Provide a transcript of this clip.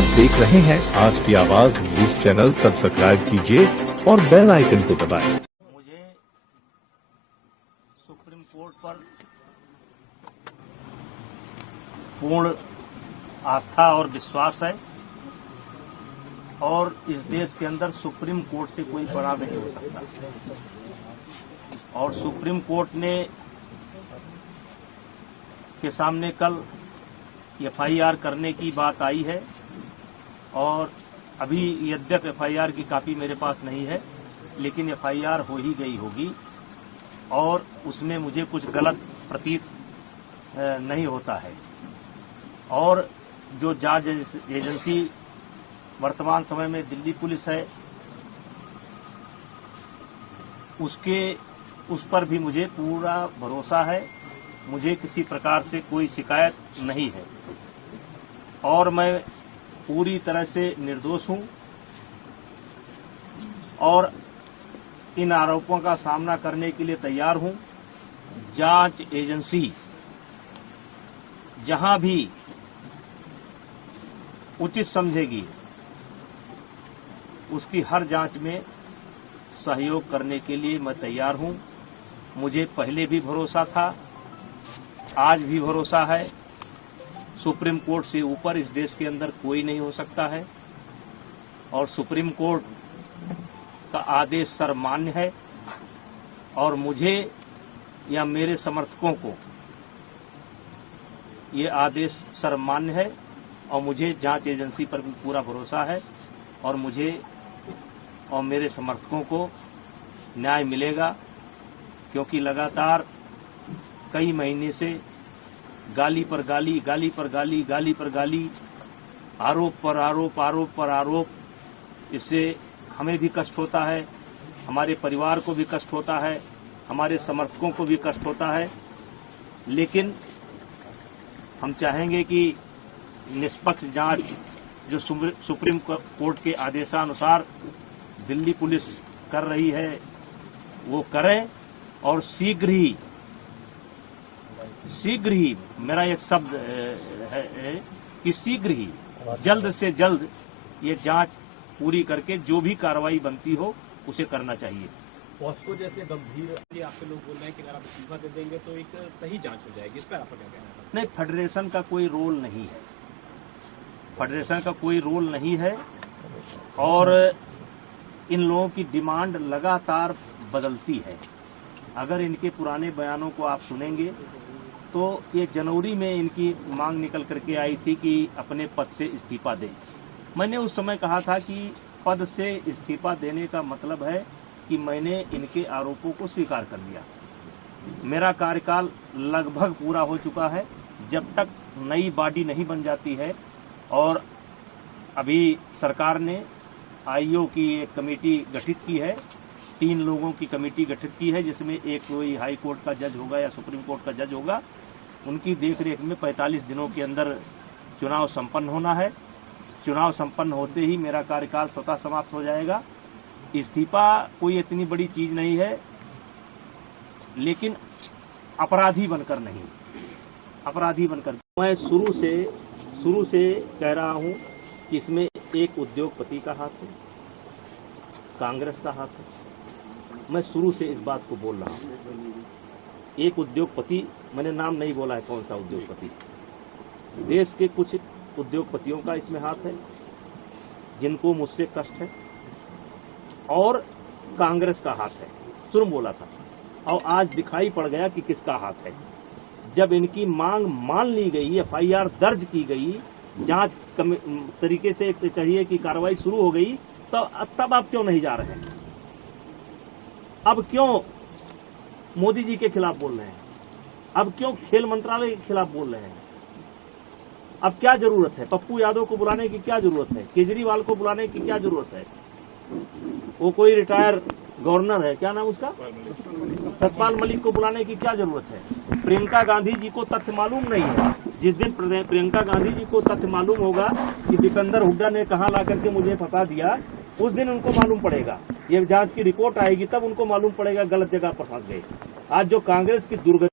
आप देख रहे हैं आज की आवाज न्यूज चैनल, सब्सक्राइब कीजिए और बेल आइकन को दबाएं। मुझे सुप्रीम कोर्ट पर पूर्ण आस्था और विश्वास है और इस देश के अंदर सुप्रीम कोर्ट से कोई बड़ा नहीं हो सकता। और सुप्रीम कोर्ट ने के सामने कल एफआईआर करने की बात आई है और अभी यद्यप एफआईआर की कॉपी मेरे पास नहीं है, लेकिन एफआईआर हो ही गई होगी और उसमें मुझे कुछ गलत प्रतीत नहीं होता है। और जो जांच एजेंसी वर्तमान समय में दिल्ली पुलिस है, उस पर भी मुझे पूरा भरोसा है। मुझे किसी प्रकार से कोई शिकायत नहीं है और मैं पूरी तरह से निर्दोष हूं और इन आरोपों का सामना करने के लिए तैयार हूं। जांच एजेंसी जहां भी उचित समझेगी उसकी हर जांच में सहयोग करने के लिए मैं तैयार हूं। मुझे पहले भी भरोसा था, आज भी भरोसा है। सुप्रीम कोर्ट से ऊपर इस देश के अंदर कोई नहीं हो सकता है और सुप्रीम कोर्ट का आदेश सर्वमान्य है और मुझे या मेरे समर्थकों को ये आदेश सर्वमान्य है और मुझे जांच एजेंसी पर भी पूरा भरोसा है और मुझे और मेरे समर्थकों को न्याय मिलेगा, क्योंकि लगातार कई महीने से गाली पर गाली, गाली पर गाली, गाली पर गाली, आरोप पर आरोप, आरोप पर आरोप, इससे हमें भी कष्ट होता है, हमारे परिवार को भी कष्ट होता है, हमारे समर्थकों को भी कष्ट होता है। लेकिन हम चाहेंगे कि निष्पक्ष जांच जो सुप्रीम कोर्ट के आदेशानुसार दिल्ली पुलिस कर रही है वो करें और शीघ्र ही मेरा एक शब्द है कि शीघ्र ही जल्द से जल्द ये जांच पूरी करके जो भी कार्रवाई बनती हो उसे करना चाहिए। पॉस्को जैसे गंभीर आपसे लोग बोल रहे हैं कि अगर आप इस्तीफा दे देंगे तो एक सही जांच हो जाएगी, इस पर आपका क्या कहना है? नहीं, फेडरेशन का कोई रोल नहीं है, फेडरेशन का कोई रोल नहीं है और इन लोगों की डिमांड लगातार बदलती है। अगर इनके पुराने बयानों को आप सुनेंगे तो ये जनवरी में इनकी मांग निकल करके आई थी कि अपने पद से इस्तीफा दें। मैंने उस समय कहा था कि पद से इस्तीफा देने का मतलब है कि मैंने इनके आरोपों को स्वीकार कर लिया। मेरा कार्यकाल लगभग पूरा हो चुका है। जब तक नई बॉडी नहीं बन जाती है और अभी सरकार ने आईओ की एक कमेटी गठित की है, 3 लोगों की कमेटी गठित की है, जिसमें एक कोई हाई कोर्ट का जज होगा या सुप्रीम कोर्ट का जज होगा। उनकी देखरेख में 45 दिनों के अंदर चुनाव संपन्न होना है। चुनाव संपन्न होते ही मेरा कार्यकाल स्वतः समाप्त हो जाएगा। इस्तीफा कोई इतनी बड़ी चीज नहीं है, लेकिन अपराधी बनकर नहीं, अपराधी बनकर। मैं शुरू से कह रहा हूं कि इसमें एक उद्योगपति का हाथ है, कांग्रेस का हाथ है। मैं शुरू से इस बात को बोल रहा हूं। एक उद्योगपति, मैंने नाम नहीं बोला है कौन सा उद्योगपति, देश के कुछ उद्योगपतियों का इसमें हाथ है जिनको मुझसे कष्ट है, और कांग्रेस का हाथ है। शुरू बोला था और आज दिखाई पड़ गया कि किसका हाथ है। जब इनकी मांग मान ली गई, एफआईआर दर्ज की गई, जांच तरीके से कहिए कि कार्रवाई शुरू हो गई, तो तब आप क्यों नहीं जा रहे हैं? अब क्यों मोदी जी के खिलाफ बोल रहे हैं? अब क्यों खेल मंत्रालय के खिलाफ बोल रहे हैं? अब क्या जरूरत है? पप्पू यादव को बुलाने की क्या जरूरत है? केजरीवाल को बुलाने की क्या जरूरत है? वो कोई रिटायर गवर्नर है, क्या नाम उसका, सतपाल मलिक को बुलाने की क्या जरूरत है? प्रियंका गांधी जी को तथ्य मालूम नहीं है। जिस दिन प्रियंका गांधी जी को तथ्य मालूम होगा कि दीपेंद्र हुड्डा ने कहां ला करके मुझे फंसा दिया, उस दिन उनको मालूम पड़ेगा। ये जांच की रिपोर्ट आएगी तब उनको मालूम पड़ेगा गलत जगह पर फंस गए। आज जो कांग्रेस की दुर्गति